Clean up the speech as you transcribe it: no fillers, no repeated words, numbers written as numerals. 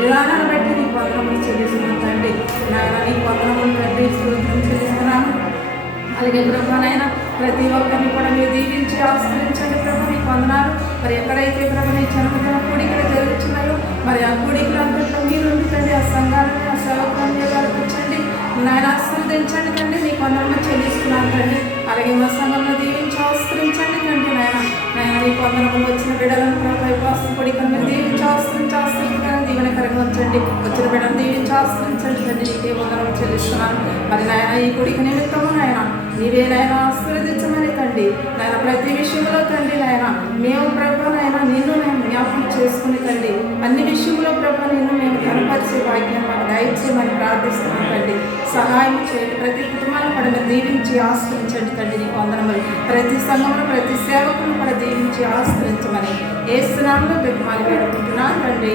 విధానాన్ని బట్టి నీకు వందనములు చెల్లిస్తున్నాను తండ్రి. నాయన నీకు వందనములు తండ్రి చెల్లిస్తున్నాను. అలాగే ప్రభునైనా ప్రతి ఒక్కరిని కూడా మీరు దీవించి ఆశ్రయించండి ప్రభు. నీకు వందనాలు. మరి ఎక్కడైతే ప్రభు నీ జన్మదిన కూడికలు జరుగుతున్నాయో మరి ఆ కూడికలు అంతట్లో మీరు ఉండండి. ఆ సంఘాలను ఆ సేవకులను కల్పించండి. నాయన ఆశ్రదించండి తండ్రి. నీకు వందనములు చెల్లిస్తున్నాను తండ్రి. అలాగే మా సంఘంలో దీవించి ఆశ్రయించండి తండ్రి. నాయన నీకు వందనములు వచ్చిన బిడ్డలను ప్రభు కూడికలు మీరు దీవించి ఆశ్రయించాలని దీవెనకరంగా ఉంచండి. వచ్చిన బిడ్డను దీవించి ఆశ్రయించండి తండ్రి. నీకే వందనములు చెల్లిస్తున్నాను. మరి నాయన ఈ కూడిక నిమిత్తము నాయన నీవే నాయన ఆశీర్వదించమని తండ్రి. నాయన ప్రతి విషయంలో తండ్రి నాయన మేము ప్రభు నాయన నిన్ను మేము జ్ఞాపకం చేసుకుని తండ్రి అన్ని విషయంలో ప్రభు నిన్ను మేము కనపరిచే భాగ్యం మాకు దయచేయమని ప్రార్థిస్తున్నాం తండ్రి. సహాయం చేయండి. ప్రతి కుటుంబాన్ని కూడా మీరు దీవించి ఆశ్రయించండి తండ్రి. నీకు వందనములు. ప్రతి సంఘంలో ప్రతి సేవకులను కూడా దీవించి ఆశ్రయించమని యేసు నామములో బ్రతిమాలి వేడుకుంటున్నాను తండ్రి.